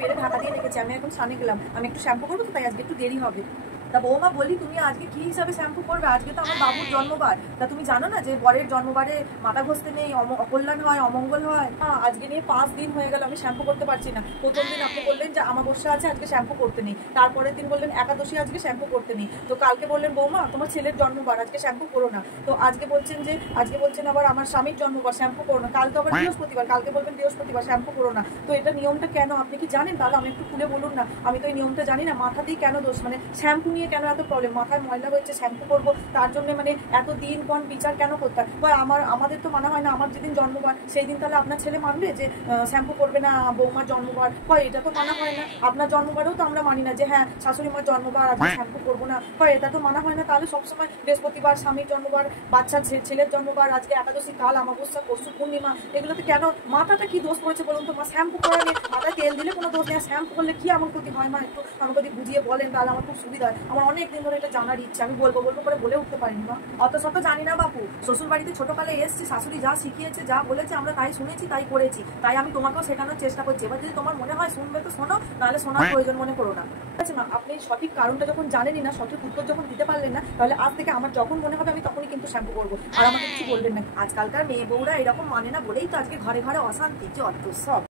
বেড়ে ঢাকা দিয়ে রেখেছি, আমি এখন স্নানে গেলাম, আমি একটু শ্যাম্পু করবো তো তাই আজকে একটু দেরি হবে। তা বৌমা বলি তুমি আজকে কি হিসাবে শ্যাম্পু করবে? আজকে তো আমার বাবুর জন্মবার, তা তুমি জানো না যে বরের জন্মবারে মাথা ঘষতে নেই, অকল্যাণ হয়, অমঙ্গল হয়। আজকে নিয়ে 5 দিন হয়ে গেল আমি শ্যাম্পু করতে পারছি না। প্রথম দিন আপনি বললেন যে আমাবস্যা আছে আজকে শ্যাম্পু করতে নেই, তারপরের দিন বললেন একাদশী আজকে শ্যাম্পু করতে নেই, তো কালকে বললেন বৌমা তোমার ছেলের জন্মবার আজকে শ্যাম্পু করো না, তো আজকে বলছেন আবার আমার স্বামীর জন্মবার শ্যাম্পু করো না, কালকে আবার বৃহস্পতিবার, কালকে বলবেন বৃহস্পতিবার শ্যাম্পু করো না। তো এটা নিয়মটা কেন আপনি কি জানেন? তাহলে আমি একটু খুলে বলুন না, আমি তো এই নিয়মটা জানি না। মাথাতেই কেন দোষ, মানে শ্যাম্পু নিয়ে কেন এত প্রবলেম? মাথায় ময়লা হয়েছে শ্যাম্পু করবো তার জন্য মানে এত দিন কোন বিচার কেন করতে হয়? আমাদের তো মানা হয় না আমার যেদিন জন্মবার সেই দিন তাহলে আপনার ছেলে মানবে যে শ্যাম্পু করবে না বৌমার জন্মবার? হয় এটা তো মানা হয় না। আপনার জন্মবারেও তো আমরা মানি না যে হ্যাঁ শাশুড়ি মার জন্মবার আজকে শ্যাম্পু করবো না, হয় এটা তো মানা হয় না। তাহলে সবসময় বৃহস্পতিবার স্বামীর জন্মবার, বাচ্চার ছেলের জন্মবার, আজকে একাদশী, কাল আমাবস্যা, পরশু পূর্ণিমা, এগুলোতে কেন মাথাটা কি দোষ পড়েছে বলুন তো? মা শ্যাম্পু করা নেই, মাথায় তেল দিলে কোনো দোষ নেই, শ্যাম্পু করলে কি এমন ক্ষতি হয়? মা একটু আমাকে যদি বুঝিয়ে বলেন তাহলে আমার খুব সুবিধা হয়। আমার অনেক দিন ধরে এটা জানার ইচ্ছে, আমি বলবো করে বলে উঠতে পারিনি। মা অত শত জানি না বাপু, শ্বশুর বাড়িতে ছোটকালে এসছি, শাশুড়ি যা শিখিয়েছে যা বলেছে আমরা তাই শুনেছি তাই করেছি, তাই আমি তোমাকেও শেখানোর চেষ্টা করছি। এবার যদি তোমার মনে হয় শুনবে তো শোনো, নাহলে শোনার প্রয়োজন মনে করো না। ঠিক আছে মা, আপনি সঠিক কারণটা যখন জানেনই না, সঠিক উত্তর যখন দিতে পারলেন না, তাহলে আজ থেকে আমার যখন মনে হবে আমি তখনই কিন্তু শ্যাম্পু করবো, আর আমাকে কিছু বলবেন না। আজকালকার মেয়ে বউরা এরকম মানে না বলেই তো আজকে ঘরে ঘরে অশান্তি, যে অত সব।